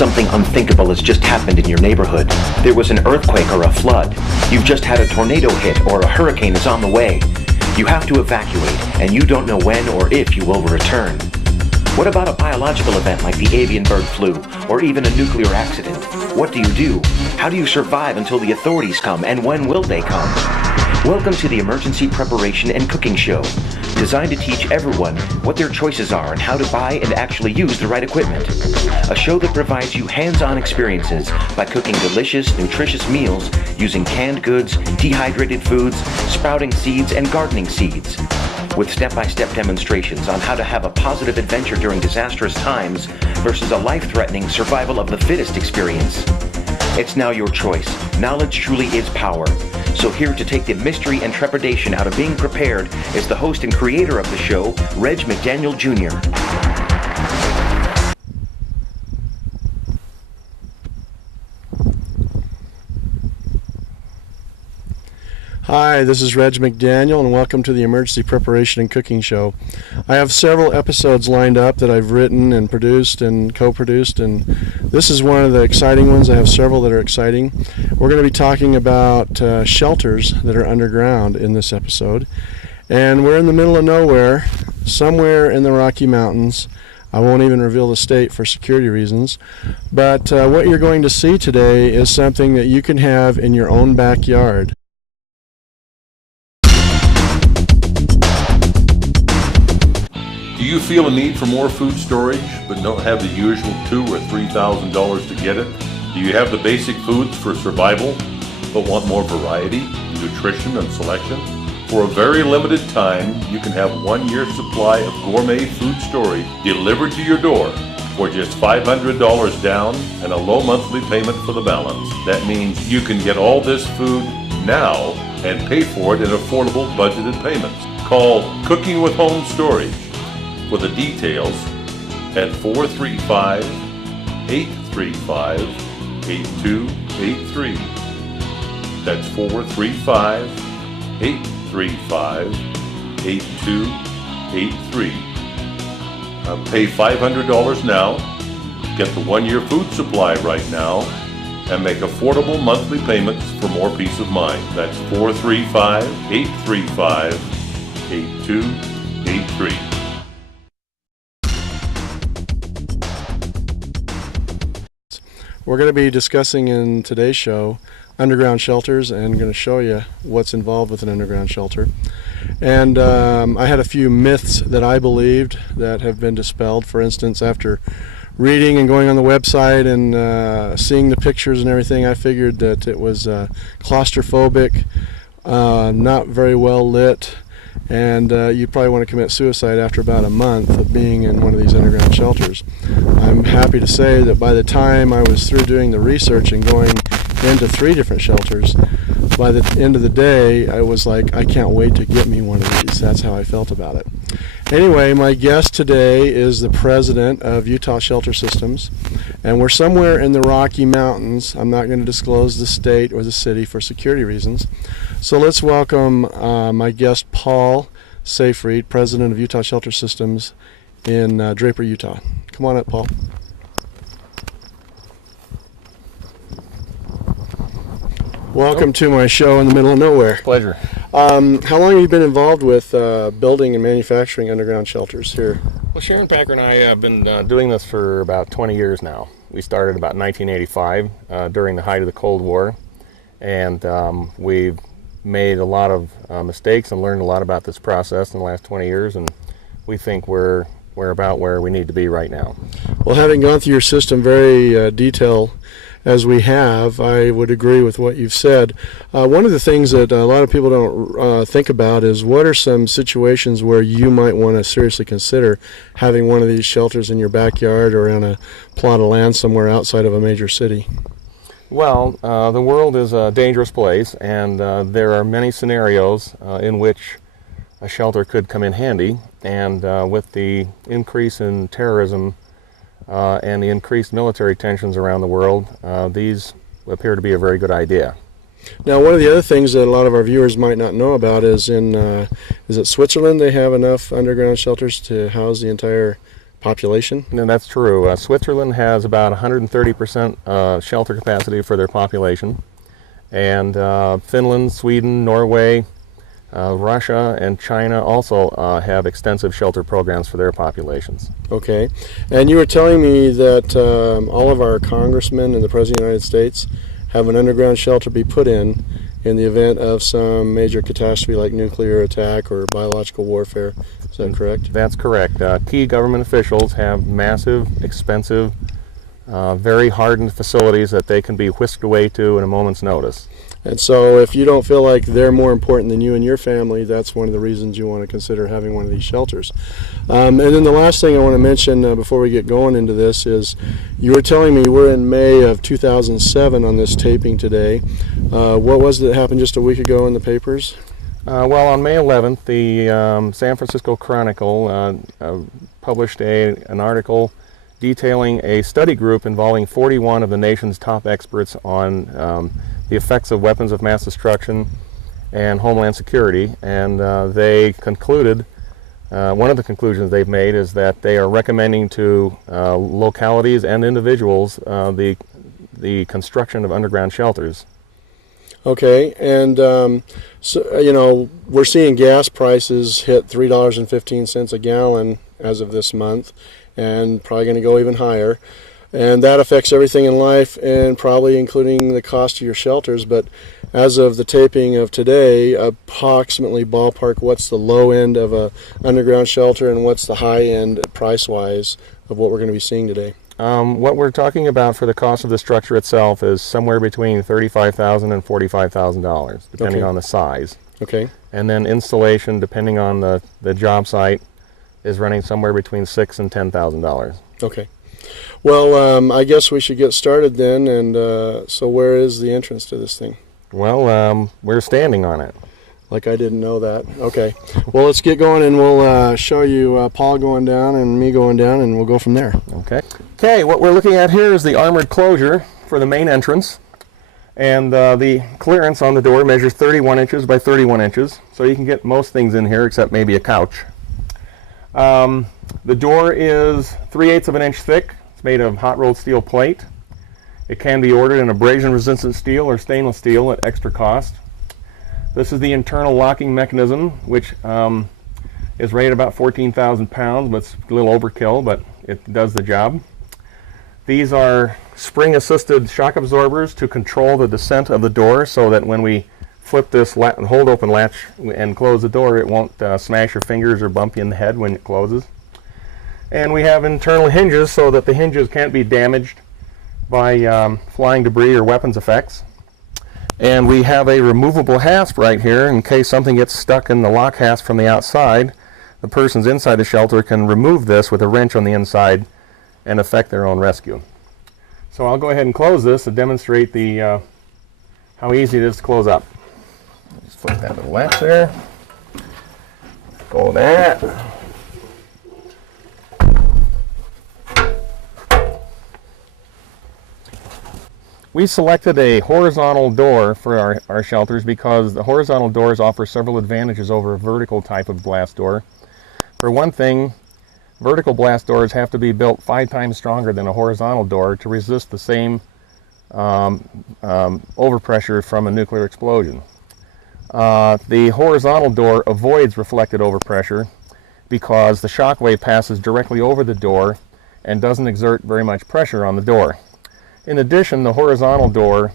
Something unthinkable has just happened in your neighborhood. There was an earthquake or a flood. You've just had a tornado hit or a hurricane is on the way. You have to evacuate, and you don't know when or if you will return. What about a biological event like the avian bird flu, or even a nuclear accident? What do? How do you survive until the authorities come, and when will they come? Welcome to the Emergency Preparation and Cooking Show, designed to teach everyone what their choices are and how to buy and actually use the right equipment. A show that provides you hands-on experiences by cooking delicious, nutritious meals using canned goods, dehydrated foods, sprouting seeds, and gardening seeds. With step-by-step demonstrations on how to have a positive adventure during disastrous times versus a life-threatening survival of the fittest experience. It's now your choice. Knowledge truly is power. So here to take the mystery and trepidation out of being prepared is the host and creator of the show, Reg McDaniel Jr. Hi, this is Reg McDaniel, and welcome to the Emergency Preparation and Cooking Show. I have several episodes lined up that I've written and produced and co-produced, and this is one of the exciting ones. I have several that are exciting. We're going to be talking about shelters that are underground in this episode, and we're in the middle of nowhere, somewhere in the Rocky Mountains. I won't even reveal the state for security reasons, but what you're going to see today is something that you can have in your own backyard. Do you feel a need for more food storage but don't have the usual $2,000 or $3,000 to get it? Do you have the basic foods for survival but want more variety, nutrition, and selection? For a very limited time, you can have 1 year's supply of gourmet food storage delivered to your door for just $500 down and a low monthly payment for the balance. That means you can get all this food now and pay for it in affordable budgeted payments. Call Cooking with Home Storage for the details at 435-835-8283. That's 435-835-8283. Pay $500 now, get the 1 year food supply right now, and make affordable monthly payments for more peace of mind. That's 435-835-8283. We're going to be discussing in today's show underground shelters, and going to show you what's involved with an underground shelter. And I had a few myths that I believed that have been dispelled. For instance, after reading and going on the website and seeing the pictures and everything, I figured that it was claustrophobic, not very well lit, and you'd probably want to commit suicide after about a month of being in one of these underground shelters. I'm happy to say that by the time I was through doing the research and going into 3 different shelters, by the end of the day I was like, I can't wait to get me one of these. That's how I felt about it. Anyway, my guest today is the president of Utah Shelter Systems, and we're somewhere in the Rocky Mountains. I'm not going to disclose the state or the city for security reasons. So let's welcome my guest, Paul Seyfried, president of Utah Shelter Systems in Draper, Utah. Come on up, Paul. Welcome to my show in the middle of nowhere. Pleasure. How long have you been involved with building and manufacturing underground shelters here? Well, Sharon Packer and I have been doing this for about 20 years now. We started about 1985 during the height of the Cold War, and we've made a lot of mistakes and learned a lot about this process in the last 20 years, and we think we're about where we need to be right now. Well, having gone through your system very detailed as we have, I would agree with what you've said. One of the things that a lot of people don't think about is what are some situations where you might want to seriously consider having one of these shelters in your backyard or on a plot of land somewhere outside of a major city? Well, the world is a dangerous place, and there are many scenarios in which a shelter could come in handy, and with the increase in terrorism and the increased military tensions around the world, these appear to be a very good idea. Now, one of the other things that a lot of our viewers might not know about is is it Switzerland? They have enough underground shelters to house the entire population? No, that's true. Switzerland has about 130% shelter capacity for their population. And Finland, Sweden, Norway, Russia, and China also have extensive shelter programs for their populations. Okay. And you were telling me that all of our congressmen and the President of the United States have an underground shelter be put in the event of some major catastrophe like nuclear attack or biological warfare. Is that correct? That's correct. Key government officials have massive, expensive, very hardened facilities that they can be whisked away to in a moment's notice. And so if you don't feel like they're more important than you and your family, that's one of the reasons you want to consider having one of these shelters. And then the last thing I want to mention before we get going into this is you were telling me we're in May of 2007 on this taping today. What was it that happened just a week ago in the papers? Well, on May 11th, the San Francisco Chronicle published an article detailing a study group involving 41 of the nation's top experts on the effects of weapons of mass destruction and homeland security, and they concluded, one of the conclusions they've made is that they are recommending to localities and individuals the construction of underground shelters. Okay, and so, you know, we're seeing gas prices hit $3.15 a gallon as of this month, and probably going to go even higher. And that affects everything in life, and probably including the cost of your shelters. But as of the taping of today, approximately ballpark, what's the low end of a underground shelter, and what's the high end price-wise of what we're going to be seeing today? What we're talking about for the cost of the structure itself is somewhere between $35,000 and $45,000, depending on the size. Okay. And then installation, depending on the job site, is running somewhere between $6,000 and $10,000. Okay. Well, I guess we should get started then. And so where is the entrance to this thing? Well, we're standing on it. Like I didn't know that. Okay. Well, let's get going, and we'll show you Paul going down and me going down, and we'll go from there. Okay. Okay, what we're looking at here is the armored closure for the main entrance. And the clearance on the door measures 31 inches by 31 inches. So you can get most things in here except maybe a couch. The door is 3/8 of an inch thick. It's made of hot rolled steel plate. It can be ordered in abrasion resistant steel or stainless steel at extra cost. This is the internal locking mechanism, which is rated about 14,000 pounds, but it's a little overkill, but it does the job. These are spring assisted shock absorbers to control the descent of the door, so that when we flip this hold open latch and close the door, it won't smash your fingers or bump you in the head when it closes. And we have internal hinges so that the hinges can't be damaged by flying debris or weapons effects. And we have a removable hasp right here in case something gets stuck in the lock hasp from the outside. The persons inside the shelter can remove this with a wrench on the inside and effect their own rescue. So I'll go ahead and close this to demonstrate the how easy it is to close up. Just flip that little latch there. Go that. We selected a horizontal door for our shelters because the horizontal doors offer several advantages over a vertical type of blast door. For one thing, vertical blast doors have to be built 5 times stronger than a horizontal door to resist the same overpressure from a nuclear explosion. The horizontal door avoids reflected overpressure because the shock wave passes directly over the door and doesn't exert very much pressure on the door. In addition, the horizontal door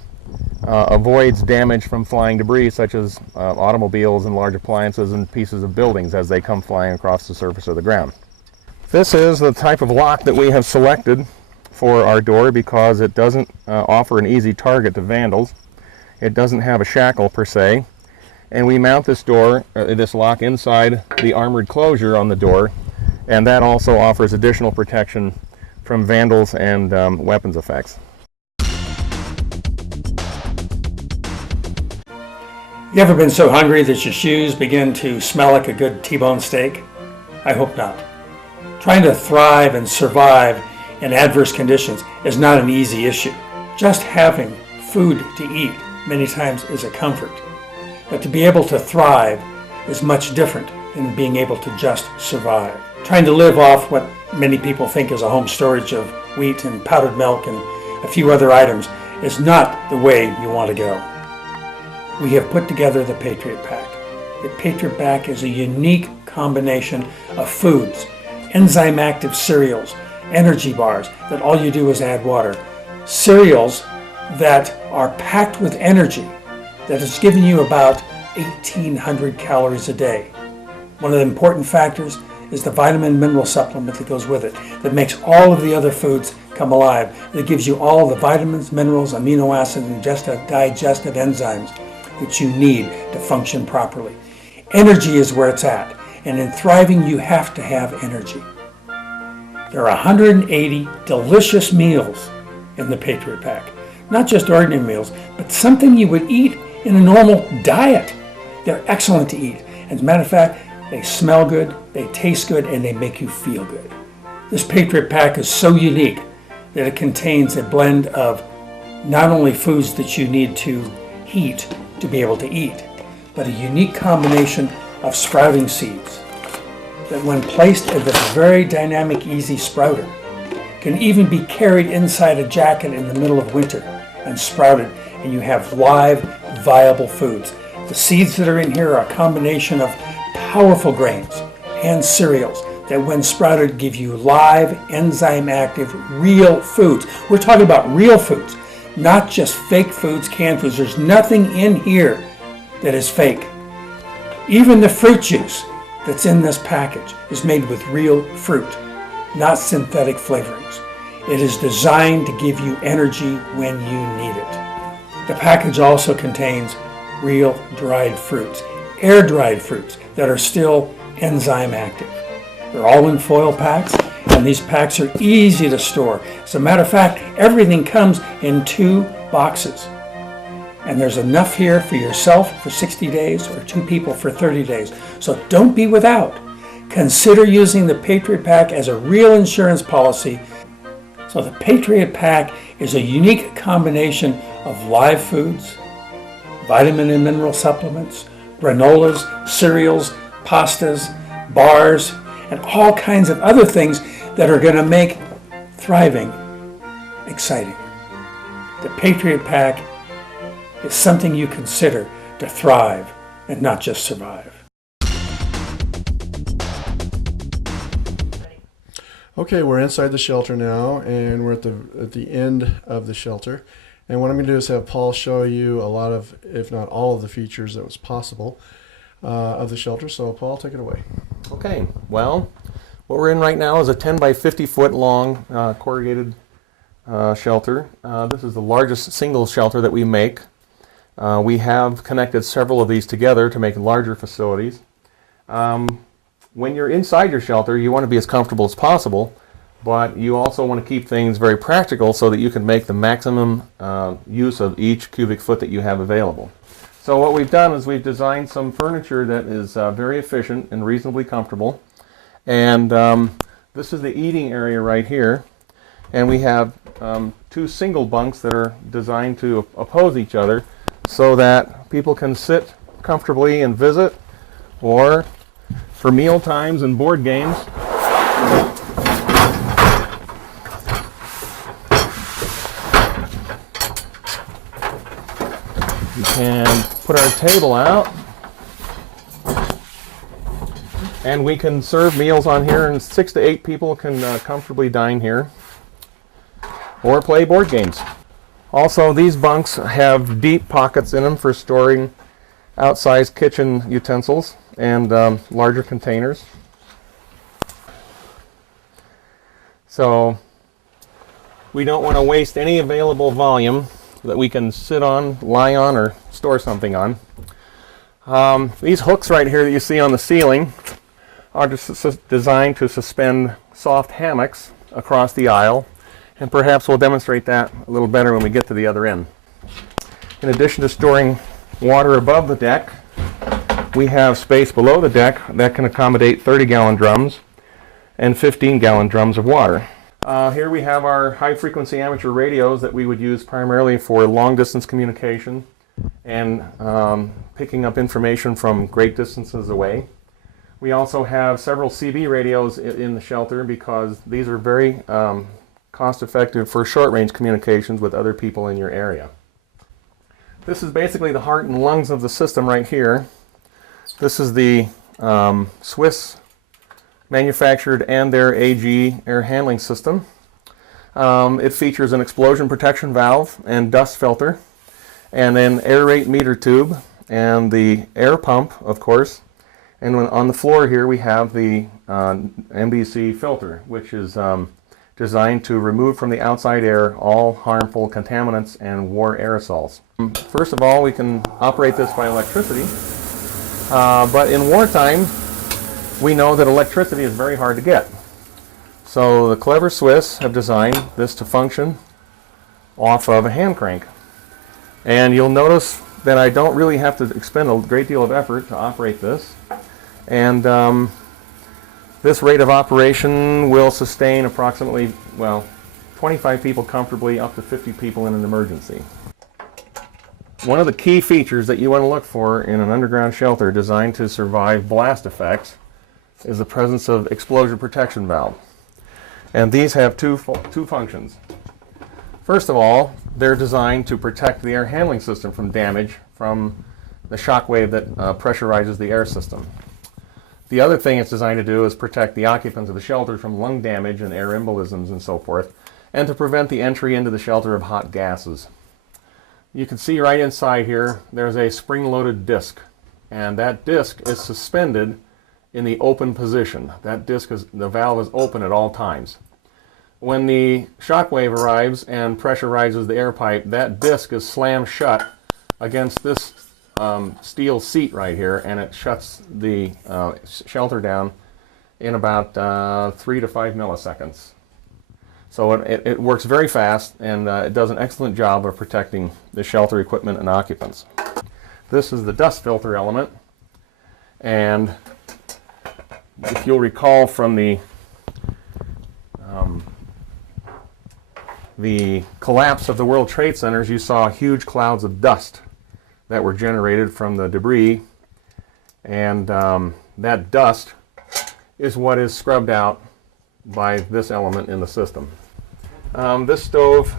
avoids damage from flying debris such as automobiles and large appliances and pieces of buildings as they come flying across the surface of the ground. This is the type of lock that we have selected for our door because it doesn't offer an easy target to vandals. It doesn't have a shackle per se, and we mount this lock inside the armored closure on the door, and that also offers additional protection from vandals and weapons effects. You ever been so hungry that your shoes begin to smell like a good T-bone steak? I hope not. Trying to thrive and survive in adverse conditions is not an easy issue. Just having food to eat many times is a comfort. But to be able to thrive is much different than being able to just survive. Trying to live off what many people think is a home storage of wheat and powdered milk and a few other items is not the way you want to go. We have put together the Patriot Pack. The Patriot Pack is a unique combination of foods, enzyme active cereals, energy bars that all you do is add water, cereals that are packed with energy that is giving you about 1,800 calories a day. One of the important factors is the vitamin and mineral supplement that goes with it, that makes all of the other foods come alive, that gives you all the vitamins, minerals, amino acids, and digestive enzymes that you need to function properly. Energy is where it's at, and in thriving you have to have energy. There are 180 delicious meals in the Patriot Pack. Not just ordinary meals, but something you would eat in a normal diet. They're excellent to eat. As a matter of fact, they smell good, they taste good, and they make you feel good. This Patriot Pack is so unique that it contains a blend of not only foods that you need to heat to be able to eat, but a unique combination of sprouting seeds that when placed in this very dynamic, easy sprouter, can even be carried inside a jacket in the middle of winter and sprouted, and you have live, viable foods. The seeds that are in here are a combination of powerful grains and cereals that when sprouted give you live, enzyme active, real foods. We're talking about real foods, not just fake foods, canned foods. There's nothing in here that is fake. Even the fruit juice that's in this package is made with real fruit, not synthetic flavorings. It is designed to give you energy when you need it. The package also contains real dried fruits, air-dried fruits that are still enzyme active. They're all in foil packs, and these packs are easy to store. As a matter of fact, everything comes in 2 boxes. And there's enough here for yourself for 60 days or 2 people for 30 days. So don't be without. Consider using the Patriot Pack as a real insurance policy. So the Patriot Pack is a unique combination of live foods, vitamin and mineral supplements, granolas, cereals, pastas, bars, and all kinds of other things that are going to make thriving exciting. The Patriot Pack is something you consider to thrive and not just survive. Okay, we're inside the shelter now, and we're at the end of the shelter. And what I'm going to do is have Paul show you a lot of, if not all of the features that was possible of the shelter. So Paul, take it away. Okay, well, what we're in right now is a 10 by 50 foot long corrugated shelter. This is the largest single shelter that we make. We have connected several of these together to make larger facilities. When you're inside your shelter, you want to be as comfortable as possible, but you also want to keep things very practical so that you can make the maximum use of each cubic foot that you have available. So what we've done is we've designed some furniture that is very efficient and reasonably comfortable. And this is the eating area right here. And we have 2 single bunks that are designed to oppose each other so that people can sit comfortably and visit, or for meal times and board games, we can put our table out and we can serve meals on here, and 6 to 8 people can comfortably dine here or play board games. Also, these bunks have deep pockets in them for storing outsized kitchen utensils and larger containers. So we don't want to waste any available volume that we can sit on, lie on, or store something on. These hooks right here that you see on the ceiling are designed to suspend soft hammocks across the aisle, and perhaps we'll demonstrate that a little better when we get to the other end. In addition to storing water above the deck, we have space below the deck that can accommodate 30-gallon drums and 15-gallon drums of water. Here we have our high-frequency amateur radios that we would use primarily for long-distance communication and picking up information from great distances away. We also have several CB radios in the shelter because these are very cost-effective for short-range communications with other people in your area. This is basically the heart and lungs of the system right here. This is the Swiss manufactured and their AG air handling system. It features an explosion protection valve and dust filter, and an air rate meter tube, and the air pump, of course. And on the floor here we have the MBC filter, which is designed to remove from the outside air all harmful contaminants and war aerosols. First of all, we can operate this by electricity, but in wartime we know that electricity is very hard to get. So the clever Swiss have designed this to function off of a hand crank. And you'll notice that I don't really have to expend a great deal of effort to operate this. And this rate of operation will sustain approximately, well, 25 people comfortably, up to 50 people in an emergency. One of the key features that you want to look for in an underground shelter designed to survive blast effects is the presence of explosion protection valve. And these have two functions. First of all, they're designed to protect the air handling system from damage from the shock wave that pressurizes the air system. The other thing it's designed to do is protect the occupants of the shelter from lung damage and air embolisms and so forth, and to prevent the entry into the shelter of hot gases. You can see right inside here there's a spring-loaded disc, and that disc is suspended in the open position. That disc the valve is open at all times. When the shock wave arrives and pressurizes the air pipe, that disc is slammed shut against this steel seat right here, and it shuts the shelter down in about 3 to 5 milliseconds. So it works very fast, and it does an excellent job of protecting the shelter equipment and occupants. This is the dust filter element, and if you'll recall from the collapse of the World Trade Centers, you saw huge clouds of dust that were generated from the debris, and that dust is what is scrubbed out by this element in the system. This stove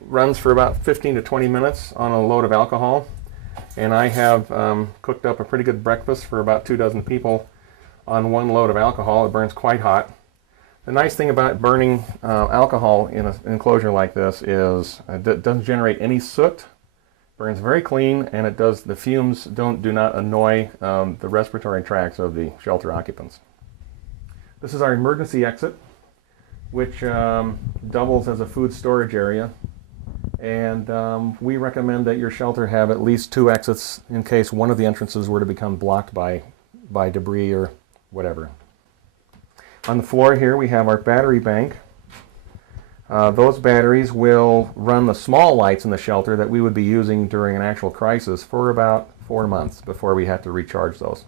runs for about 15 to 20 minutes on a load of alcohol, and I have cooked up a pretty good breakfast for about 2 dozen people on one load of alcohol. It burns quite hot. The nice thing about burning alcohol in an enclosure like this is it doesn't generate any soot, burns very clean, and the fumes do not annoy the respiratory tracts of the shelter occupants. This is our emergency exit, which doubles as a food storage area, and we recommend that your shelter have at least 2 exits in case one of the entrances were to become blocked by debris or whatever. On the floor here we have our battery bank. Those batteries will run the small lights in the shelter that we would be using during an actual crisis for about 4 months before we have to recharge those.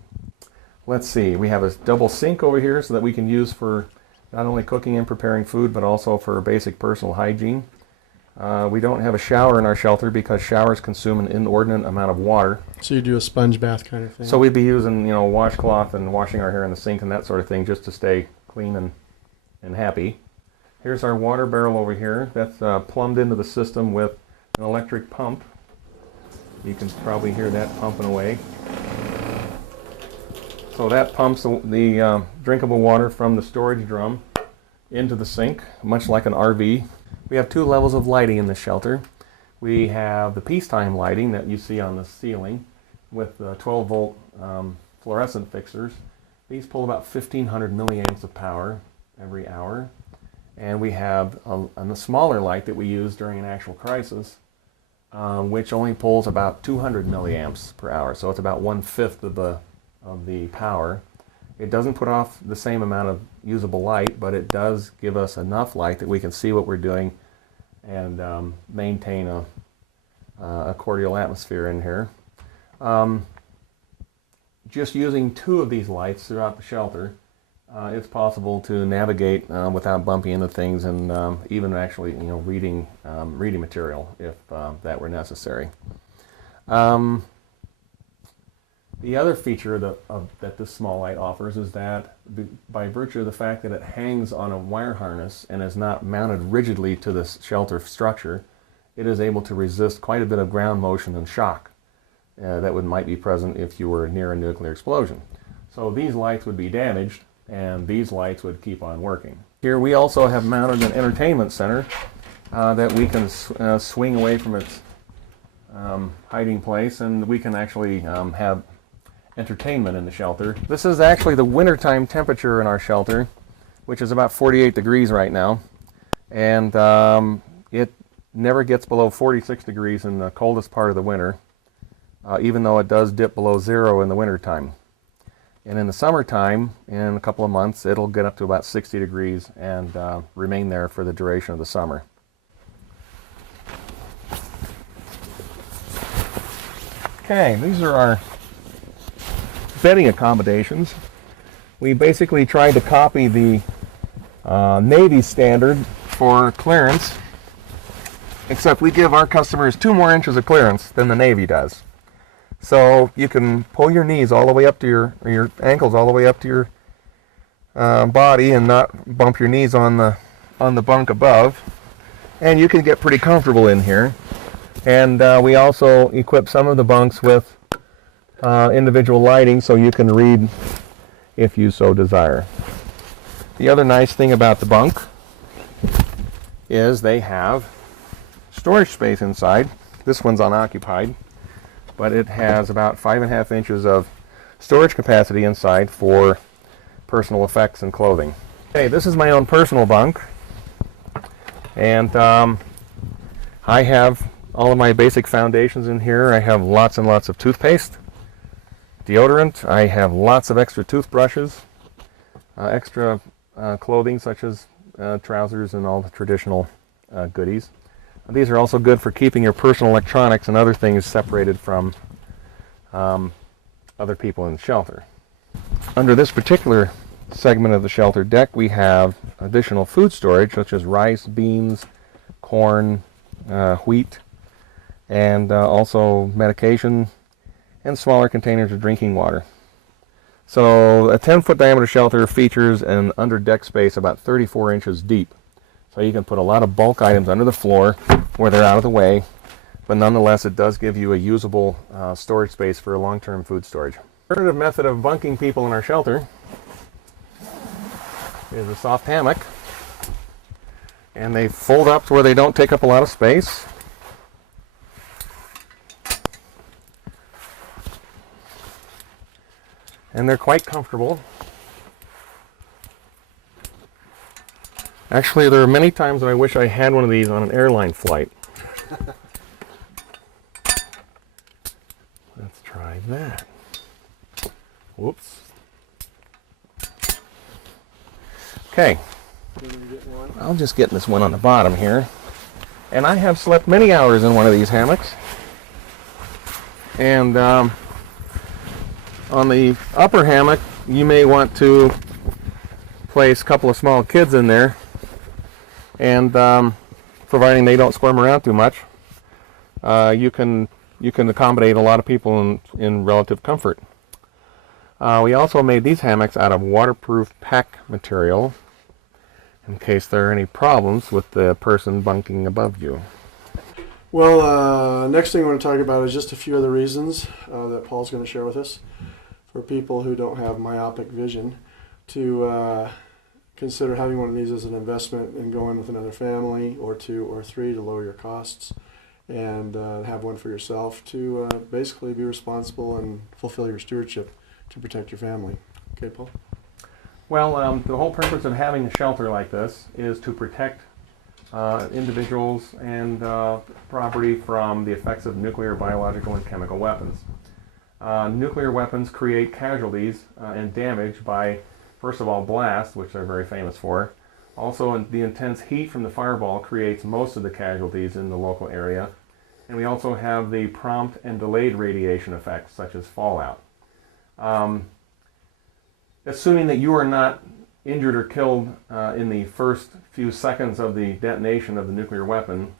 Let's see, we have a double sink over here so that we can use for not only cooking and preparing food, but also for basic personal hygiene. We don't have a shower in our shelter because showers consume an inordinate amount of water. So you do a sponge bath kind of thing? So we'd be using, washcloth and washing our hair in the sink and that sort of thing just to stay clean and happy. Here's our water barrel over here. That's plumbed into the system with an electric pump. You can probably hear that pumping away. So that pumps the drinkable water from the storage drum into the sink, much like an RV. We have 2 levels of lighting in the shelter. We have the peacetime lighting that you see on the ceiling with 12-volt fluorescent fixtures. These pull about 1,500 milliamps of power every hour. And we have a smaller light that we use during an actual crisis, which only pulls about 200 milliamps per hour. So it's about 1/5 of the power. It doesn't put off the same amount of usable light, but it does give us enough light that we can see what we're doing and maintain a cordial atmosphere in here. Just using 2 of these lights throughout the shelter, it's possible to navigate without bumping into things and even actually reading material if that were necessary. The other feature that this small light offers is that by virtue of the fact that it hangs on a wire harness and is not mounted rigidly to the shelter structure, it is able to resist quite a bit of ground motion and shock that might be present if you were near a nuclear explosion. So these lights would be damaged, and these lights would keep on working. Here we also have mounted an entertainment center that we can swing away from its hiding place, and we can actually have entertainment in the shelter. This is actually the wintertime temperature in our shelter, which is about 48 degrees right now, and it never gets below 46 degrees in the coldest part of the winter, even though it does dip below zero in the wintertime. And in the summertime, in a couple of months, it'll get up to about 60 degrees and remain there for the duration of the summer. Okay, these are our bedding accommodations. We basically tried to copy the Navy standard for clearance, except we give our customers 2 more inches of clearance than the Navy does. So you can pull your knees all the way up to your ankles all the way up to your body and not bump your knees on the bunk above, and you can get pretty comfortable in here. And we also equip some of the bunks with individual lighting so you can read if you so desire. The other nice thing about the bunk is they have storage space inside. This one's unoccupied, but it has about 5.5 inches of storage capacity inside for personal effects and clothing. Okay, this is my own personal bunk, and I have all of my basic foundations in here. I have lots and lots of toothpaste, deodorant. I have lots of extra toothbrushes, extra clothing such as trousers and all the traditional goodies. These are also good for keeping your personal electronics and other things separated from other people in the shelter. Under this particular segment of the shelter deck, we have additional food storage such as rice, beans, corn, wheat, and also medication and smaller containers of drinking water. So a 10-foot diameter shelter features an under deck space about 34 inches deep. So you can put a lot of bulk items under the floor where they're out of the way, but nonetheless it does give you a usable storage space for a long-term food storage. Alternative method of bunking people in our shelter is a soft hammock, and they fold up to where they don't take up a lot of space. And they're quite comfortable. Actually, there are many times that I wish I had one of these on an airline flight. Let's try that. Whoops. Okay. I'll just get this one on the bottom here. And I have slept many hours in one of these hammocks. And on the upper hammock, you may want to place a couple of small kids in there, and providing they don't squirm around too much, you can accommodate a lot of people in relative comfort. We also made these hammocks out of waterproof pack material in case there are any problems with the person bunking above you. Well, next thing I want to talk about is just a few other reasons that Paul's going to share with us for people who don't have myopic vision to consider having one of these as an investment and go in with another family or 2 or 3 to lower your costs, and have one for yourself to basically be responsible and fulfill your stewardship to protect your family. Okay, Paul? Well, the whole purpose of having a shelter like this is to protect individuals and property from the effects of nuclear, biological, and chemical weapons. Nuclear weapons create casualties and damage by, first of all, blast, which they're very famous for. Also, the intense heat from the fireball creates most of the casualties in the local area. And we also have the prompt and delayed radiation effects, such as fallout. Assuming that you are not injured or killed in the first few seconds of the detonation of the nuclear weapon,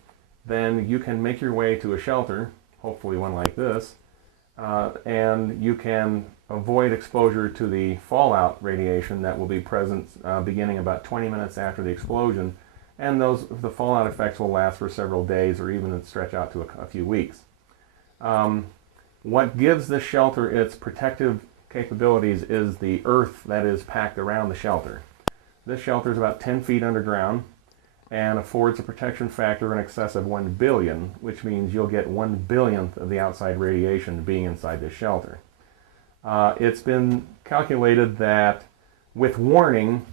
then you can make your way to a shelter, hopefully one like this, and you can avoid exposure to the fallout radiation that will be present beginning about 20 minutes after the explosion, and the fallout effects will last for several days or even stretch out to a few weeks. What gives this shelter its protective capabilities is the earth that is packed around the shelter. This shelter is about 10 feet underground and affords a protection factor in excess of 1 billion, which means you'll get 1/1000th of the outside radiation being inside this shelter. It's been calculated that with warning,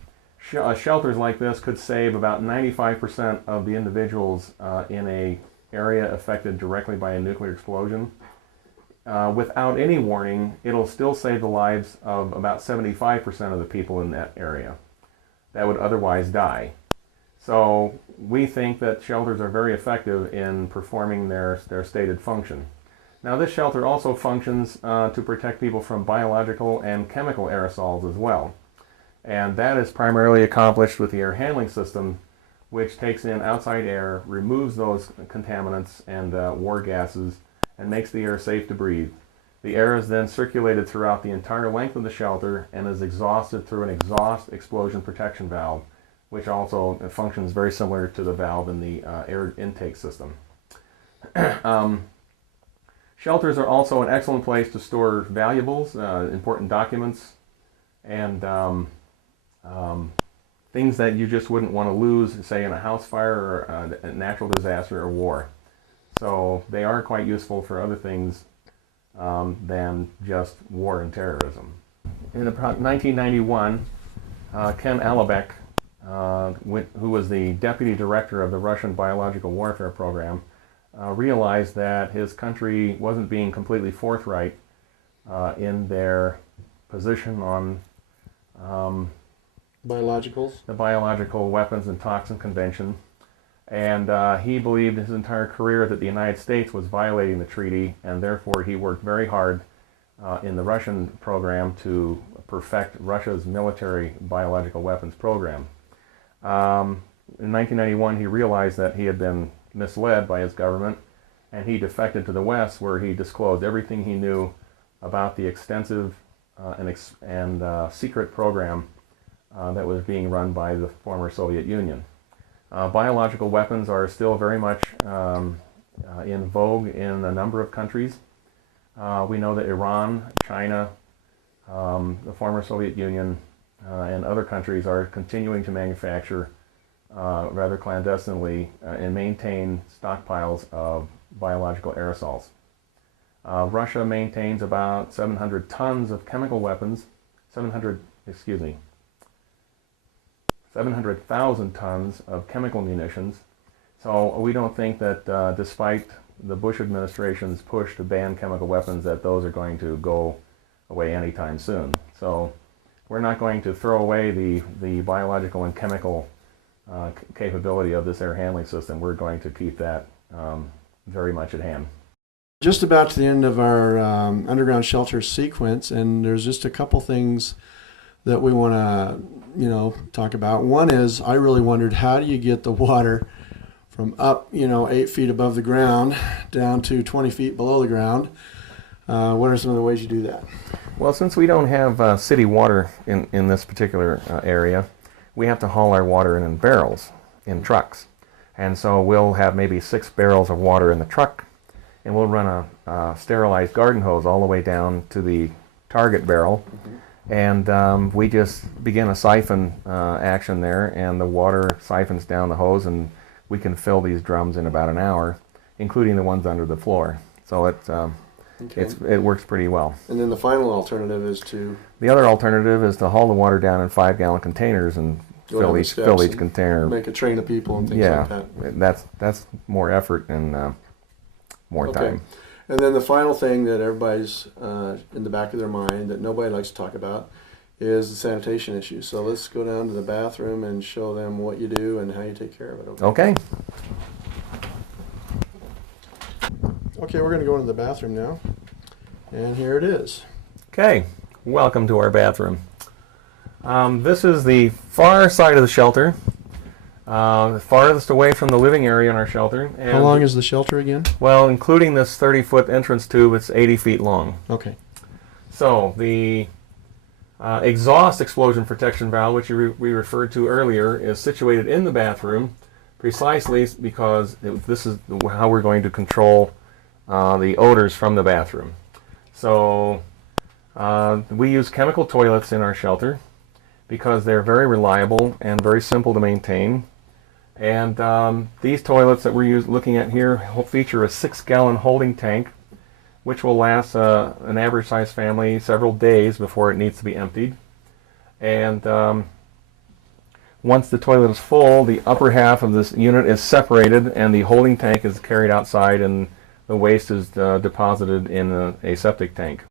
shelters like this could save about 95% of the individuals in an area affected directly by a nuclear explosion. Without any warning, it'll still save the lives of about 75% of the people in that area that would otherwise die. So we think that shelters are very effective in performing their stated function. Now this shelter also functions to protect people from biological and chemical aerosols as well. And that is primarily accomplished with the air handling system, which takes in outside air, removes those contaminants and war gases, and makes the air safe to breathe. The air is then circulated throughout the entire length of the shelter and is exhausted through an exhaust explosion protection valve, which also functions very similar to the valve in the air intake system. Shelters are also an excellent place to store valuables, important documents, and things that you just wouldn't want to lose, say in a house fire or a natural disaster or war. So they are quite useful for other things than just war and terrorism. In about 1991, Ken Alabek, who was the deputy director of the Russian biological warfare program, realized that his country wasn't being completely forthright in their position on Biologicals? the Biological Weapons and Toxin Convention. And he believed his entire career that the United States was violating the treaty, and therefore he worked very hard in the Russian program to perfect Russia's military biological weapons program. In 1991, he realized that he had been misled by his government, and he defected to the West, where he disclosed everything he knew about the extensive and secret program that was being run by the former Soviet Union. Biological weapons are still very much in vogue in a number of countries. We know that Iran, China, the former Soviet Union, and other countries are continuing to manufacture rather clandestinely and maintain stockpiles of biological aerosols. Russia maintains about 700 tons of chemical weapons, 700,000 tons of chemical munitions. So we don't think that despite the Bush administration's push to ban chemical weapons, that those are going to go away anytime soon. So we're not going to throw away the biological and chemical capability of this air handling system. We're going to keep that very much at hand. Just about to the end of our underground shelter sequence, and there's just a couple things that we want to, talk about. One is, I really wondered, how do you get the water from up, 8 feet above the ground down to 20 feet below the ground? What are some of the ways you do that? Well, since we don't have city water in this particular area, we have to haul our water in barrels, in trucks. And so we'll have maybe 6 barrels of water in the truck, and we'll run a sterilized garden hose all the way down to the target barrel. Mm-hmm. And we just begin a siphon action there, and the water siphons down the hose, and we can fill these drums in about an hour, including the ones under the floor. So it works pretty well. And then the final alternative is to? The other alternative is to haul the water down in 5-gallon containers and fill each container. Make a train of people and things like that. Yeah, that's more effort and more time. And then the final thing that everybody's in the back of their mind that nobody likes to talk about is the sanitation issue. So let's go down to the bathroom and show them what you do and how you take care of it. Okay. Okay, we're going to go into the bathroom now. And here it is. Okay, welcome to our bathroom. This is the far side of the shelter. Farthest away from the living area in our shelter. And, how long is the shelter again? well, including this 30-foot entrance tube, it's 80 feet long. Okay. So the exhaust explosion protection valve, which we referred to earlier, is situated in the bathroom precisely because this is how we're going to control the odors from the bathroom. So we use chemical toilets in our shelter because they're very reliable and very simple to maintain. And these toilets that we're looking at here feature a 6-gallon holding tank, which will last an average sized family several days before it needs to be emptied. And once the toilet is full, the upper half of this unit is separated and the holding tank is carried outside and the waste is deposited in a septic tank.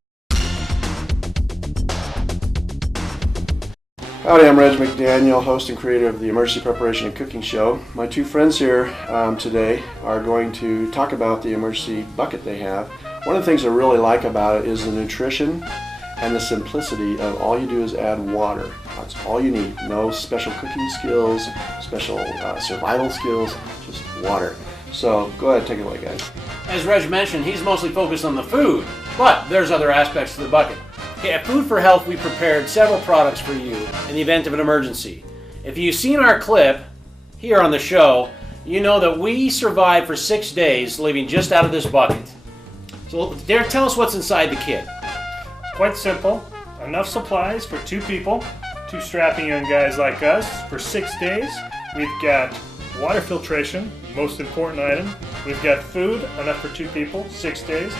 Howdy, I'm Reg McDaniel, host and creator of the Emergency Preparation and Cooking Show. My two friends here today are going to talk about the emergency bucket they have. One of the things I really like about it is the nutrition and the simplicity of all you do is add water. That's all you need. No special cooking skills, special survival skills, just water. So go ahead, take it away, guys. As Reg mentioned, he's mostly focused on the food, but there's other aspects to the bucket. Okay, at Food for Health, we prepared several products for you in the event of an emergency. If you've seen our clip here on the show, you know that we survived for 6 days living just out of this bucket. So, Derek, tell us what's inside the kit. Quite simple. Enough supplies for 2 people, 2 strapping young guys like us for 6 days. We've got water filtration, most important item. We've got food, enough for 2 people, 6 days.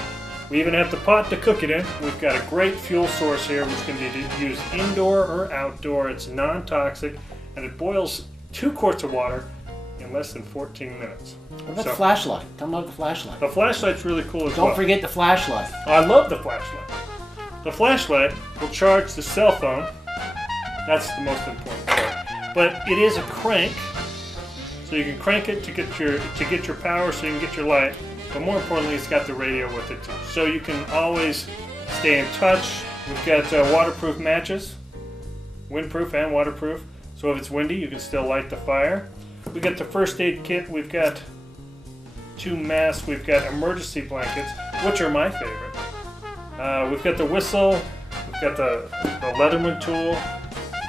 We even have the pot to cook it in. We've got a great fuel source here which can be used indoor or outdoor. It's non-toxic and it boils 2 quarts of water in less than 14 minutes. What about the flashlight? Tell them about the flashlight. The flashlight's really cool as well. Don't forget the flashlight. I love the flashlight. The flashlight will charge the cell phone. That's the most important part. But it is a crank, so you can crank it to get your power, so you can get your light. But more importantly, it's got the radio with it too, so you can always stay in touch. We've got waterproof matches, windproof and waterproof. So if it's windy, you can still light the fire. We got the first aid kit. We've got 2 masks. We've got emergency blankets, which are my favorite. We've got the whistle. We've got the Leatherman tool,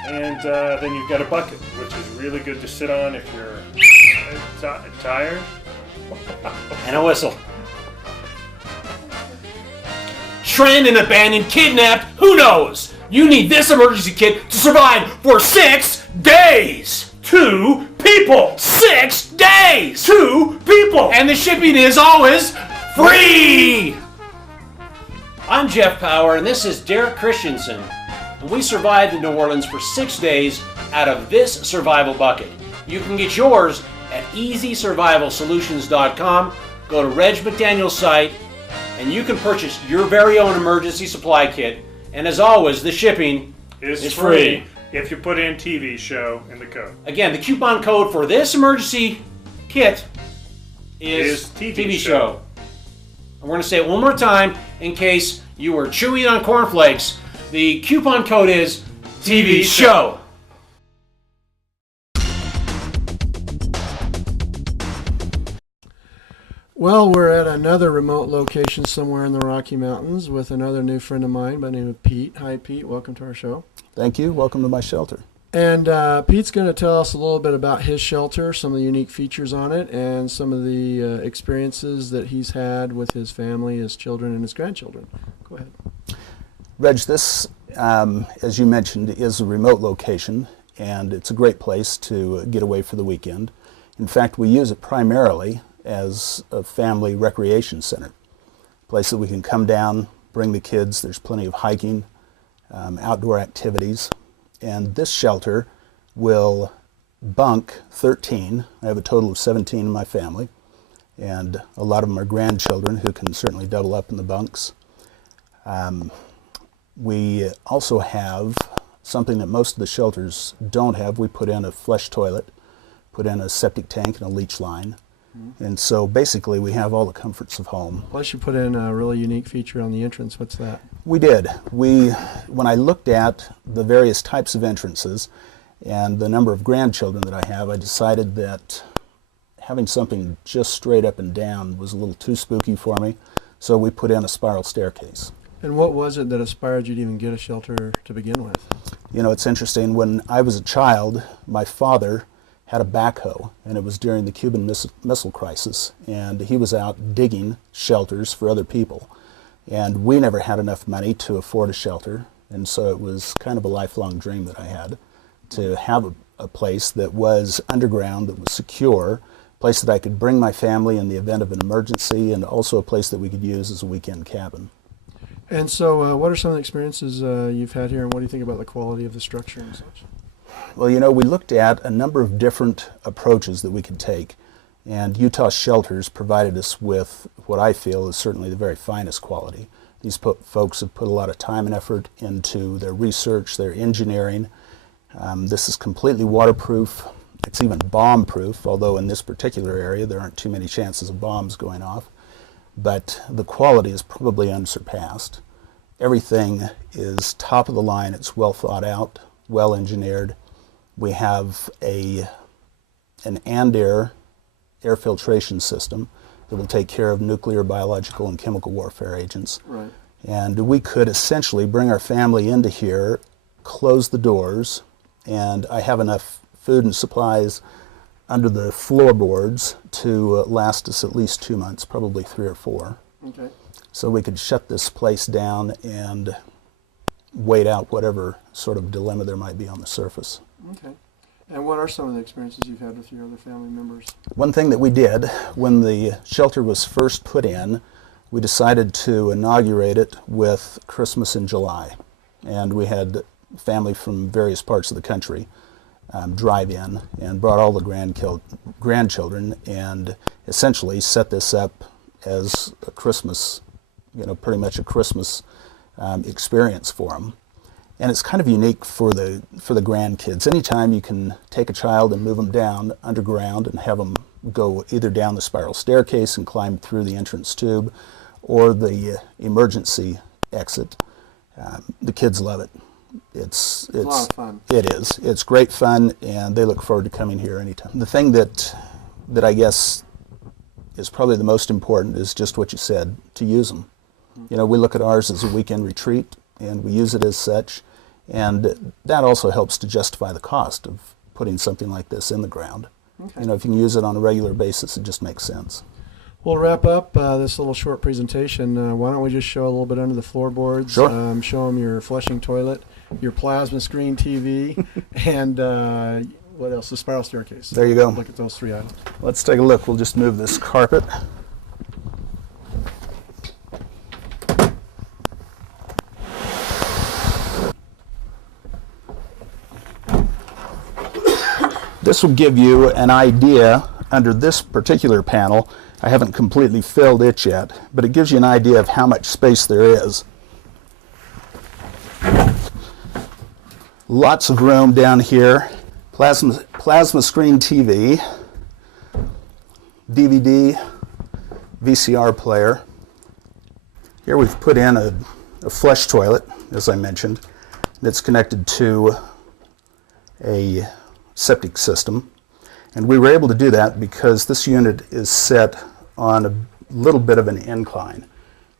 and then you've got a bucket, which is really good to sit on if you're tired. And a whistle. Stranded, abandoned, kidnapped, who knows? You need this emergency kit to survive for 6 days. 2 people. 6 days. 2 people. And the shipping is always free. I'm Jeff Power, and this is Derek Christensen. And we survived in New Orleans for 6 days out of this survival bucket. You can get yours at EasySurvivalSolutions.com. Go to Reg McDaniel's site, and you can purchase your very own emergency supply kit. And as always, the shipping is free if you put in TV show in the code. Again, the coupon code for this emergency kit is TV show. And we're going to say it one more time in case you were chewing on cornflakes. The coupon code is TV show. Well, we're at another remote location somewhere in the Rocky Mountains with another new friend of mine by the name of Pete. Hi, Pete. Welcome to our show. Thank you. Welcome to my shelter. And Pete's going to tell us a little bit about his shelter, some of the unique features on it, and some of the experiences that he's had with his family, his children, and his grandchildren. Go ahead. Reg, this, as you mentioned, is a remote location, and it's a great place to get away for the weekend. In fact, we use it primarily as a family recreation center, a place that we can come down, bring the kids. There's plenty of hiking, outdoor activities, and this shelter will bunk 13. I have a total of 17 in my family, and a lot of them are grandchildren who can certainly double up in the bunks. We also have something that most of the shelters don't have. We put in a flush toilet, put in a septic tank and a leach line. And so basically we have all the comforts of home. Plus you put in a really unique feature on the entrance. What's that? We did. When I looked at the various types of entrances, and the number of grandchildren that I have, I decided that having something just straight up and down was a little too spooky for me, so we put in a spiral staircase. And what was it that inspired you to even get a shelter to begin with? You know, it's interesting. When I was a child, my father had a backhoe, and it was during the Cuban Missile Crisis, and he was out digging shelters for other people. And we never had enough money to afford a shelter, and so it was kind of a lifelong dream that I had to have a place that was underground, that was secure, a place that I could bring my family in the event of an emergency, and also a place that we could use as a weekend cabin. And so what are some of the experiences you've had here, and what do you think about the quality of the structure and such? Well, you know, we looked at a number of different approaches that we could take, and Utah Shelters provided us with what I feel is certainly the very finest quality. These folks have put a lot of time and effort into their research, their engineering. This is completely waterproof. It's even bomb-proof, although in this particular area there aren't too many chances of bombs going off. But the quality is probably unsurpassed. Everything is top of the line. It's well thought out, well engineered. We have an and-air air filtration system that will take care of nuclear, biological, and chemical warfare agents. Right. And we could essentially bring our family into here, close the doors, and I have enough food and supplies under the floorboards to last us at least 2 months, probably 3 or 4. Okay. So we could shut this place down and wait out whatever sort of dilemma there might be on the surface. Okay. And what are some of the experiences you've had with your other family members? One thing that we did when the shelter was first put in, we decided to inaugurate it with Christmas in July. And we had family from various parts of the country drive in and brought all the grandchildren and essentially set this up as a Christmas, you know, pretty much a Christmas experience for them. And it's kind of unique for the grandkids. Anytime you can take a child and move them down underground and have them go either down the spiral staircase and climb through the entrance tube or the emergency exit, the kids love it. It's a lot of fun. It is. It's great fun, and they look forward to coming here anytime. The thing that I guess is probably the most important is just what you said, to use them. You know, we look at ours as a weekend retreat, and we use it as such, and that also helps to justify the cost of putting something like this in the ground. Okay. You know, if you can use it on a regular basis, it just makes sense. We'll wrap up this little short presentation. Why don't we just show a little bit under the floorboards? Sure. Show them your flushing toilet, your plasma screen TV, and what else? The spiral staircase. There you go. Look at those 3 items. Let's take a look. We'll just move this carpet. This will give you an idea under this particular panel. I haven't completely filled it yet, but it gives you an idea of how much space there is. Lots of room down here. Plasma screen TV, DVD, VCR player. Here we've put in a flush toilet, as I mentioned. That's connected to a septic system. And we were able to do that because this unit is set on a little bit of an incline.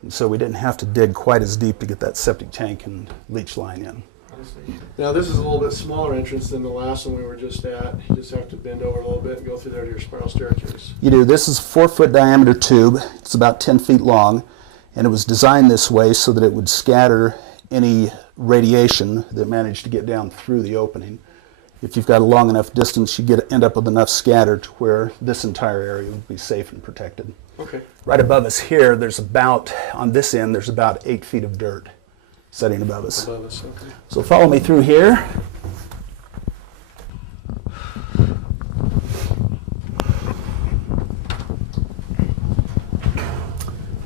And so we didn't have to dig quite as deep to get that septic tank and leach line in. Now this is a little bit smaller entrance than the last one we were just at. You just have to bend over a little bit and go through there to your spiral staircase. You do. This is a 4-foot diameter tube. It's about 10 feet long, and it was designed this way so that it would scatter any radiation that managed to get down through the opening. If you've got a long enough distance, you end up with enough scatter to where this entire area would be safe and protected. Okay. Right above us here, on this end, there's about 8 feet of dirt setting above us. Above us, okay. So follow me through here.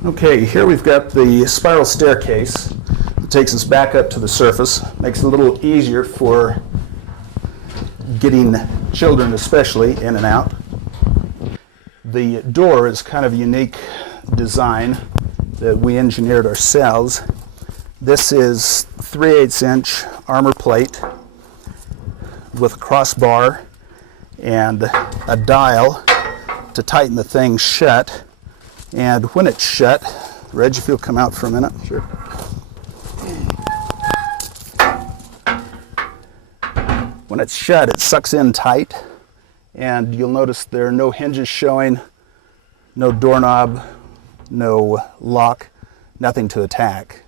Okay, here we've got the spiral staircase. It takes us back up to the surface, makes it a little easier for getting children especially in and out. The door is kind of a unique design that we engineered ourselves. This is 3/8 inch armor plate with a crossbar and a dial to tighten the thing shut. And when it's shut, Reg, if you'll come out for a minute. Sure. When it's shut, it sucks in tight, and you'll notice there are no hinges showing, no doorknob, no lock, nothing to attack.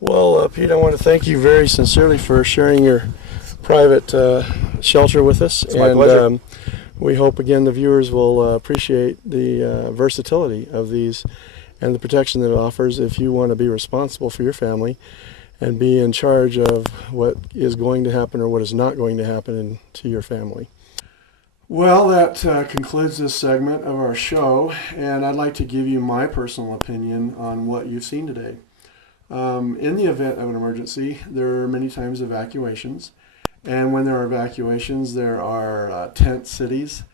Well, Pete, I want to thank you very sincerely for sharing your private shelter with us. It's my pleasure. We hope, again, the viewers will appreciate the versatility of these and the protection that it offers if you want to be responsible for your family and be in charge of what is going to happen or what is not going to happen to your family. Well, that concludes this segment of our show, and I'd like to give you my personal opinion on what you've seen today. In the event of an emergency, there are many times evacuations, and when there are evacuations, there are tent cities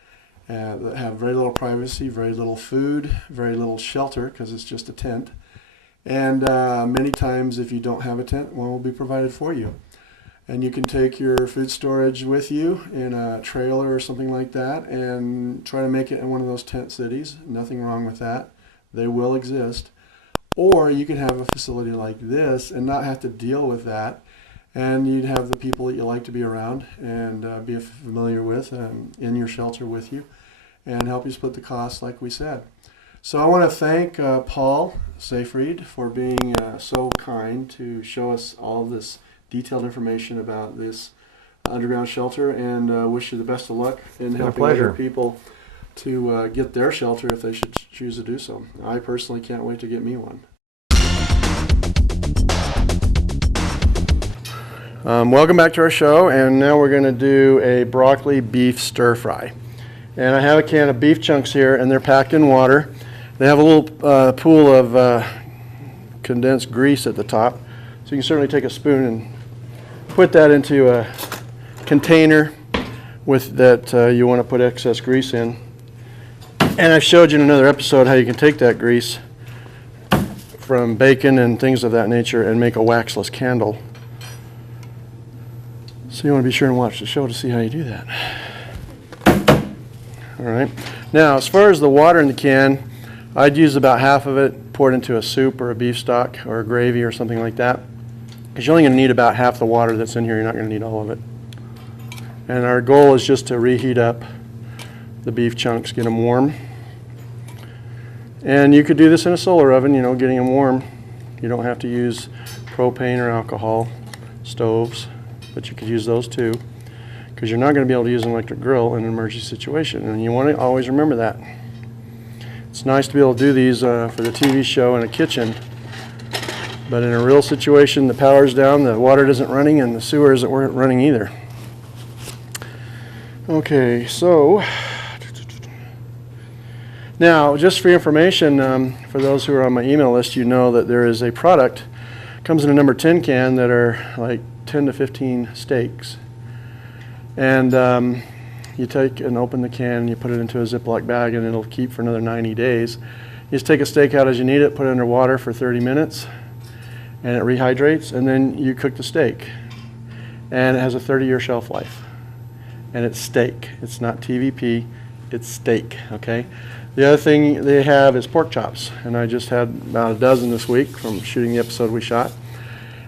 that have very little privacy, very little food, very little shelter because it's just a tent. And many times, if you don't have a tent, one will be provided for you. And you can take your food storage with you in a trailer or something like that and try to make it in one of those tent cities. Nothing wrong with that. They will exist. Or you can have a facility like this and not have to deal with that. And you'd have the people that you like to be around and be familiar with in your shelter with you and help you split the costs like we said. So I want to thank Paul Seyfried for being so kind to show us all this detailed information about this underground shelter, and wish you the best of luck in helping other people to get their shelter if they should choose to do so. I personally can't wait to get me one. Welcome back to our show, and now we're going to do a broccoli beef stir fry. And I have a can of beef chunks here, and they're packed in water. They have a little pool of condensed grease at the top, so you can certainly take a spoon and put that into a container with that you want to put excess grease in. And I've showed you in another episode how you can take that grease from bacon and things of that nature and make a waxless candle. So you want to be sure and watch the show to see how you do that. All right. Now, as far as the water in the can, I'd use about half of it, pour it into a soup or a beef stock or a gravy or something like that. Because you're only going to need about half the water that's in here. You're not going to need all of it. And our goal is just to reheat up the beef chunks, get them warm. And you could do this in a solar oven, you know, getting them warm. You don't have to use propane or alcohol stoves, but you could use those too, because you're not going to be able to use an electric grill in an emergency situation. And you want to always remember that. It's nice to be able to do these for the TV show in a kitchen, but in a real situation, the power's down, the water isn't running, and the sewer isn't running either. Okay, so now just for your information, for those who are on my email list, you know that there is a product, comes in a number 10 can that are like 10 to 15 steaks. And you take and open the can and you put it into a Ziploc bag and it'll keep for another 90 days. You just take a steak out as you need it, put it under water for 30 minutes, and it rehydrates, and then you cook the steak. And it has a 30-year shelf life. And it's steak. It's not TVP, it's steak, okay? The other thing they have is pork chops, and I just had about a dozen this week from shooting the episode we shot.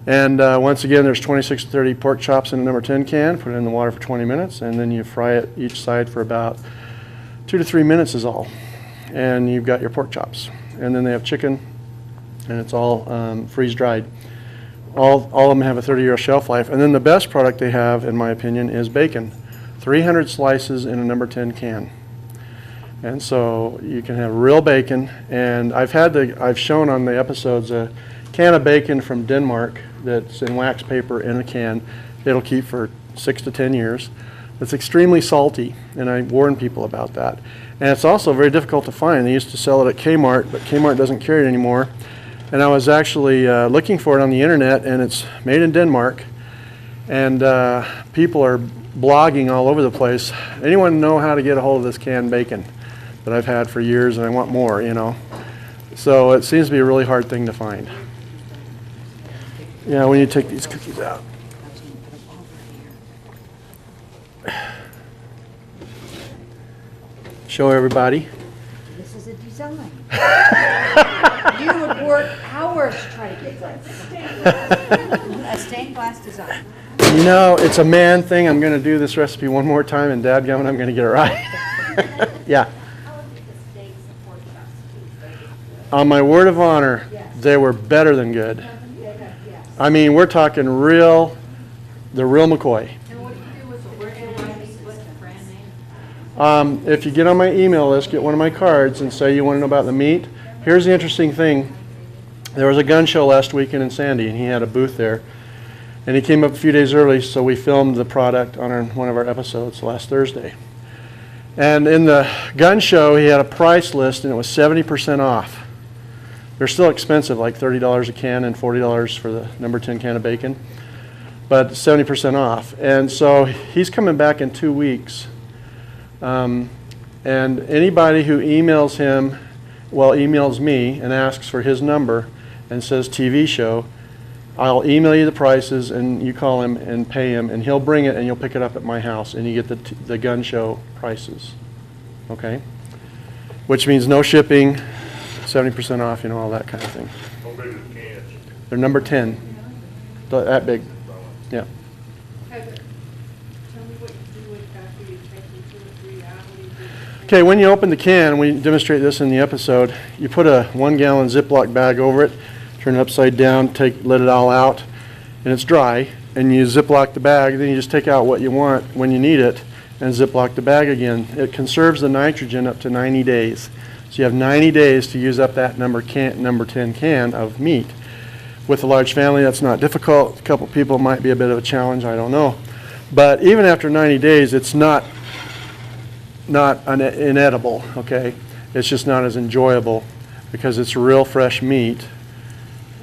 And once again, there's 26 to 30 pork chops in a number 10 can. Put it in the water for 20 minutes, and then you fry it each side for about 2 to 3 minutes is all. And you've got your pork chops. And then they have chicken, and it's all freeze-dried. All of them have a 30-year shelf life. And then the best product they have, in my opinion, is bacon. 300 slices in a number 10 can. And so you can have real bacon. And I've shown on the episodes a can of bacon from Denmark that's in wax paper in a can. It'll keep for 6 to 10 years. It's extremely salty, and I warn people about that. And it's also very difficult to find. They used to sell it at Kmart, but Kmart doesn't carry it anymore. And I was actually looking for it on the internet, and it's made in Denmark. And people are blogging all over the place. Anyone know how to get a hold of this canned bacon that I've had for years, and I want more, you know? So it seems to be a really hard thing to find. Yeah, when you take these cookies out. show everybody. This is a design. You would work hours to try to get that. A stained glass design. You know, it's a man thing. I'm going to do this recipe one more time, and dadgummit, I'm going to get it right. Yeah. On my word of honor, they were better than good. I mean, we're talking the real McCoy. If you get on my email list, get one of my cards and say you want to know about the meat. Here's the interesting thing. There was a gun show last weekend in Sandy, and he had a booth there. And he came up a few days early, so we filmed the product on one of our episodes last Thursday. And in the gun show, he had a price list, and it was 70% off. They're still expensive, like $30 a can and $40 for the number 10 can of bacon, but 70% off. And so he's coming back in 2 weeks. And anybody who emails him, emails me and asks for his number and says TV show, I'll email you the prices, and you call him and pay him, and he'll bring it, and you'll pick it up at my house, and you get the gun show prices, okay? Which means no shipping, 70% off, all that kind of thing. How big are the cans? They're number 10, that big, yeah. Okay, when you open the can, we demonstrate this in the episode, you put a 1 gallon Ziploc bag over it, turn it upside down, let it all out, and it's dry, and you Ziploc the bag, then you just take out what you want when you need it, and Ziploc the bag again. It conserves the nitrogen up to 90 days. So you have 90 days to use up that number 10 can of meat. With a large family, that's not difficult. A couple people might be a bit of a challenge, I don't know. But even after 90 days, it's not inedible, okay? It's just not as enjoyable because it's real fresh meat.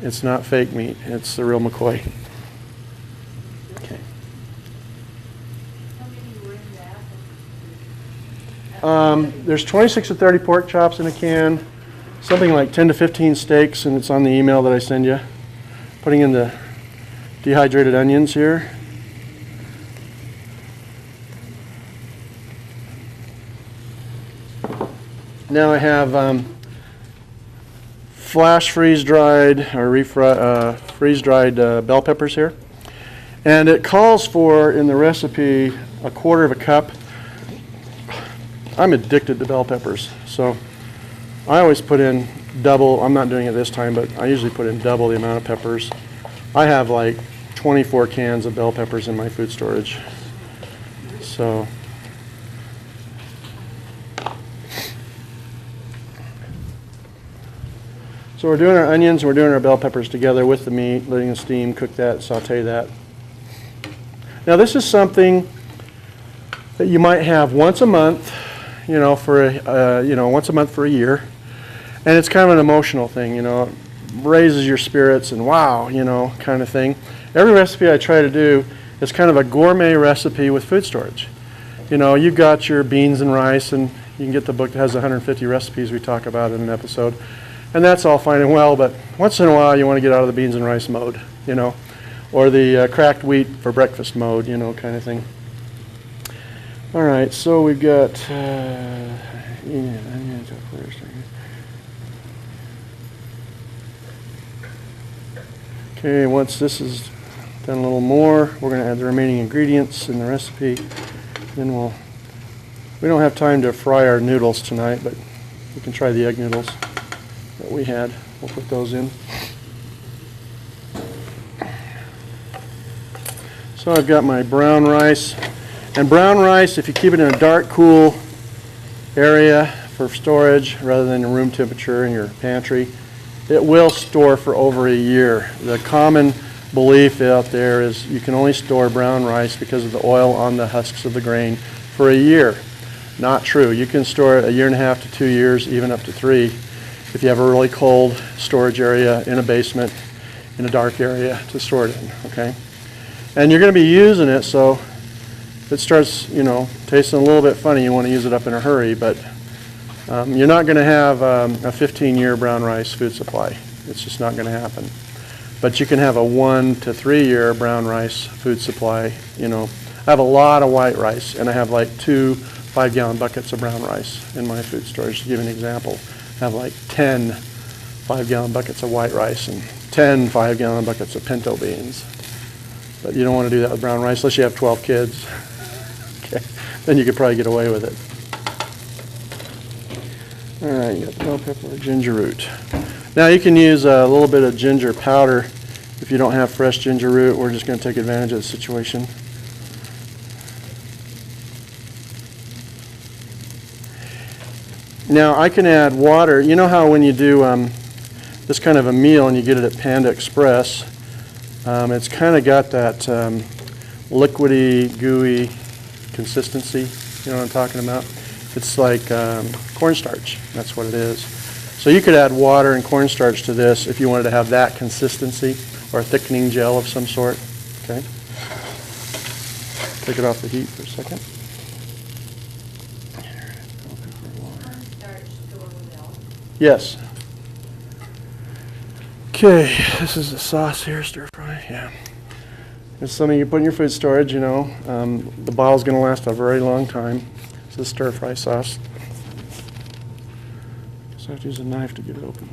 It's not fake meat. It's the real McCoy. Okay. There's 26 to 30 pork chops in a can, something like 10 to 15 steaks, and it's on the email that I send you. Putting in the dehydrated onions here. Now I have flash freeze-dried or freeze-dried bell peppers here. And it calls for, in the recipe, 1/4 cup. I'm addicted to bell peppers, so I always put in double. I'm not doing it this time, but I usually put in double the amount of peppers. I have like 24 cans of bell peppers in my food storage. So we're doing our onions and we're doing our bell peppers together with the meat, letting it steam, cook that, saute that. Now this is something that you might have once a month, once a month for a year, and it's kind of an emotional thing, it raises your spirits and wow, kind of thing. Every recipe I try to do is kind of a gourmet recipe with food storage. You've got your beans and rice, and you can get the book that has 150 recipes we talk about in an episode. And that's all fine and well, but once in a while you want to get out of the beans and rice mode, or the cracked wheat for breakfast mode, kind of thing. All right, so we've got, okay, once this is done a little more, we're going to add the remaining ingredients in the recipe. Then we don't have time to fry our noodles tonight, but we can try the egg noodles that we had. We'll put those in. So I've got my brown rice. And brown rice, if you keep it in a dark, cool area for storage rather than room temperature in your pantry, it will store for over a year. The common belief out there is you can only store brown rice because of the oil on the husks of the grain for a year. Not true. You can store it 1.5 to 2 years, even up to 3, if you have a really cold storage area in a basement, in a dark area to store it in, okay? And you're going to be using it, so if it starts, tasting a little bit funny, you want to use it up in a hurry, but you're not going to have a 15-year brown rice food supply. It's just not going to happen. But you can have a 1 to 3 year brown rice food supply. I have a lot of white rice, and I have like 2 5-gallon buckets of brown rice in my food storage. To give you an example, I have like 10 5-gallon buckets of white rice and 10 5-gallon buckets of pinto beans. But you don't want to do that with brown rice unless you have 12 kids. Okay, then you could probably get away with it. All right, you got bell pepper, ginger root. Now you can use a little bit of ginger powder if you don't have fresh ginger root. We're just going to take advantage of the situation. Now I can add water. You know how when you do this kind of a meal and you get it at Panda Express, it's kind of got that liquidy, gooey consistency. You know what I'm talking about? It's like cornstarch. That's what it is. So you could add water and cornstarch to this if you wanted to have that consistency or a thickening gel of some sort. Okay. Take it off the heat for a second. Yes. Okay, this is the sauce here, stir fry. Yeah. It's something you put in your food storage, you know. The bottle's going to last a very long time. This is stir fry sauce. So I have to use a knife to get it open.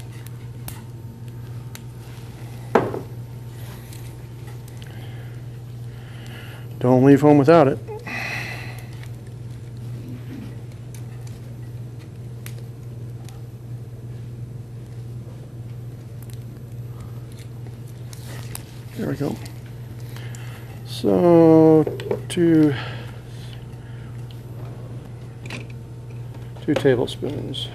Don't leave home without it. There we go. So, two tablespoons.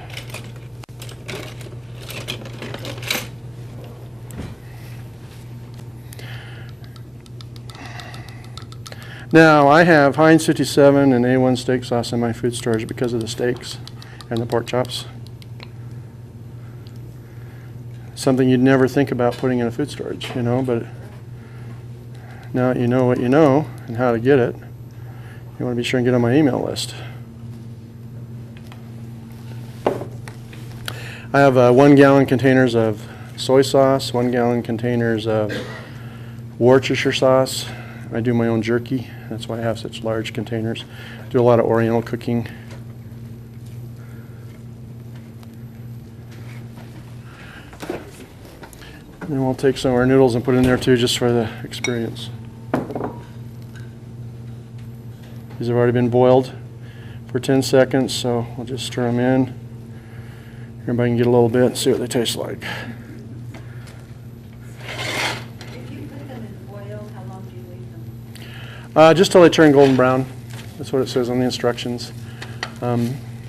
Now, I have Heinz 57 and A1 steak sauce in my food storage because of the steaks and the pork chops. Something you'd never think about putting in a food storage, you know, but now that you know what you know and how to get it, you want to be sure and get on my email list. I have 1 gallon containers of soy sauce, 1 gallon containers of Worcestershire sauce. I do my own jerky. That's why I have such large containers. Do a lot of Oriental cooking. And then we'll take some of our noodles and put in there too, just for the experience. These have already been boiled for 10 seconds, so we'll just stir them in. Everybody can get a little bit and see what they taste like. Just till they turn golden brown. That's what it says on the instructions.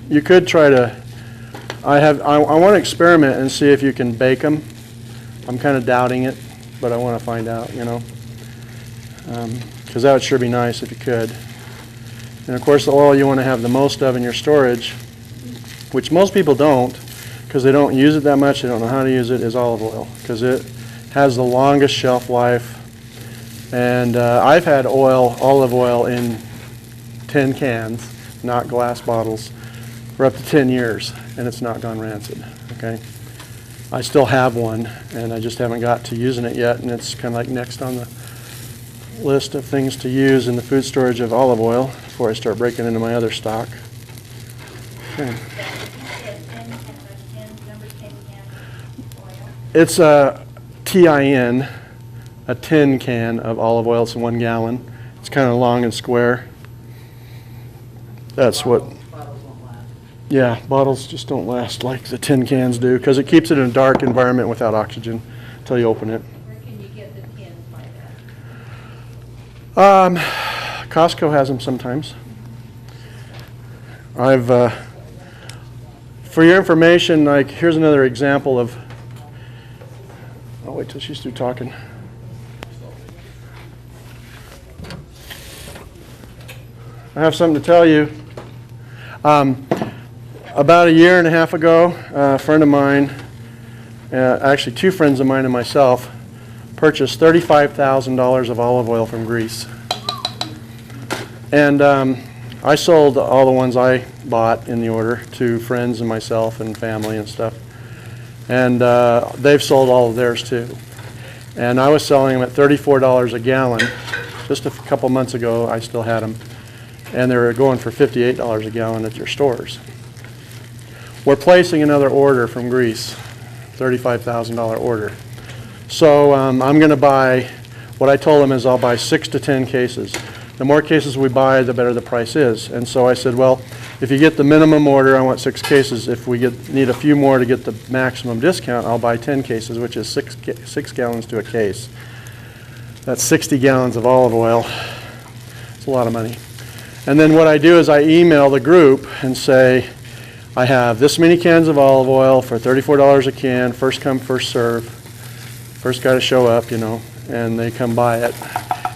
You could try to, I want to experiment and see if you can bake them. I'm kind of doubting it, but I want to find out, you know. Because that would sure be nice if you could. And of course the oil you want to have the most of in your storage, which most people don't, because they don't use it that much, they don't know how to use it, is olive oil. Because it has the longest shelf life. And I've had olive oil in tin cans, not glass bottles, for up to 10 years, and it's not gone rancid. Okay, I still have one, and I just haven't got to using it yet, and it's kind of like next on the list of things to use in the food storage of olive oil before I start breaking into my other stock. Okay. It's a TIN. A tin can of olive oil. It's 1 gallon. It's kind of long and square. That's what. Bottles won't last. Yeah, bottles just don't last like the tin cans do because it keeps it in a dark environment without oxygen until you open it. Where can you get the tins like that? Costco has them sometimes. For your information, like here's another example of. I'll wait till she's through talking. I have something to tell you. About a year and a half ago, a friend of mine, actually 2 friends of mine and myself, purchased $35,000 of olive oil from Greece. And I sold all the ones I bought in the order to friends and myself and family and stuff. And they've sold all of theirs too. And I was selling them at $34 a gallon. Just a couple months ago, I still had them. and they're going for $58 a gallon at your stores. We're placing another order from Greece, $35,000 order. So I'm going to buy, what I told them is I'll buy 6 to 10 cases. The more cases we buy, the better the price is. And so I said, well, if you get the minimum order, I want 6 cases. If we need a few more to get the maximum discount, I'll buy 10 cases, which is 6 gallons to a case. That's 60 gallons of olive oil. It's a lot of money. And then what I do is I email the group and say, I have this many cans of olive oil for $34 a can, first come, first serve. First guy to show up, you know, and they come buy it.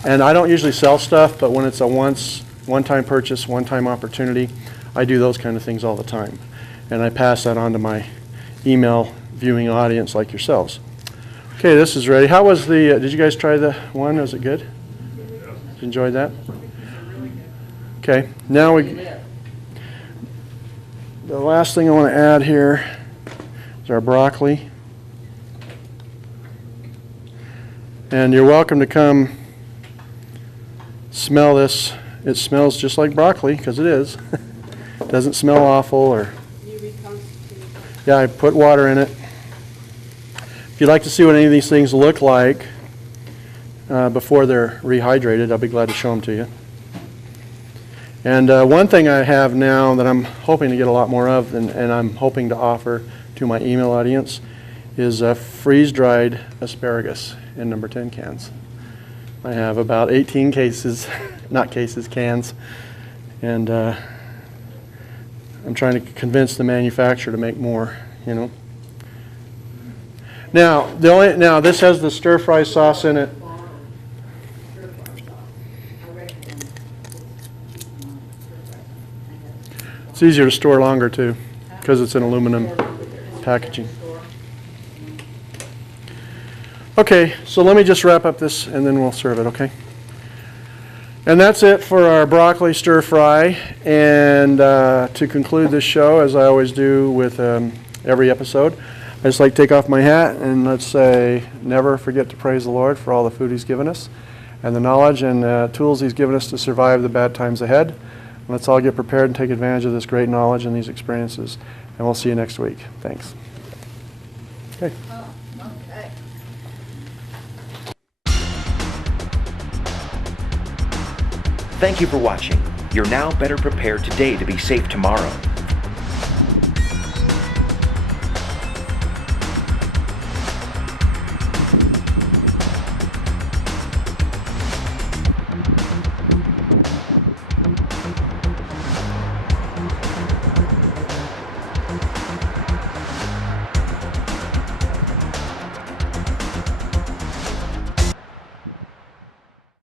And I don't usually sell stuff, but when it's a one-time purchase, one-time opportunity, I do those kind of things all the time. And I pass that on to my email viewing audience like yourselves. Okay, this is ready. How was the, did you guys try the one? Was it good? Did you enjoy that? Okay, now the last thing I want to add here is our broccoli. And you're welcome to come smell this. It smells just like broccoli, because it is. It doesn't smell awful. Or yeah, I put water in it. If you'd like to see what any of these things look like before they're rehydrated, I'll be glad to show them to you. And one thing I have now that I'm hoping to get a lot more of, and I'm hoping to offer to my email audience, is freeze-dried asparagus in number 10 cans. I have about 18 cases, not cases, cans, and I'm trying to convince the manufacturer to make more, you know. Now, this has the stir-fry sauce in it. It's easier to store longer too, because it's in aluminum packaging. Okay, so let me just wrap up this and then we'll serve it, okay? And that's it for our broccoli stir fry. And to conclude this show, as I always do with every episode, I just like to take off my hat and let's say, never forget to praise the Lord for all the food He's given us and the knowledge and tools He's given us to survive the bad times ahead. Let's all get prepared and take advantage of this great knowledge and these experiences. And we'll see you next week. Thanks. Okay. Thank you for watching. You're now better prepared today to be safe tomorrow.